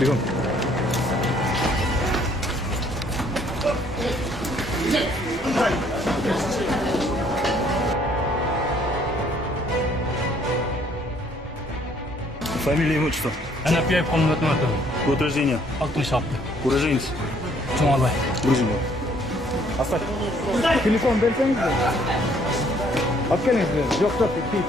Бегом. Фамилия, имя, отчество. Анапьев Комнат Матов. Год рождения. 66. Уроженец. Чумалбай. Грузин. Оставь. Телефон берсеңіз бе? Алып келіңіз бе? Жоқ, жоқ, тиіп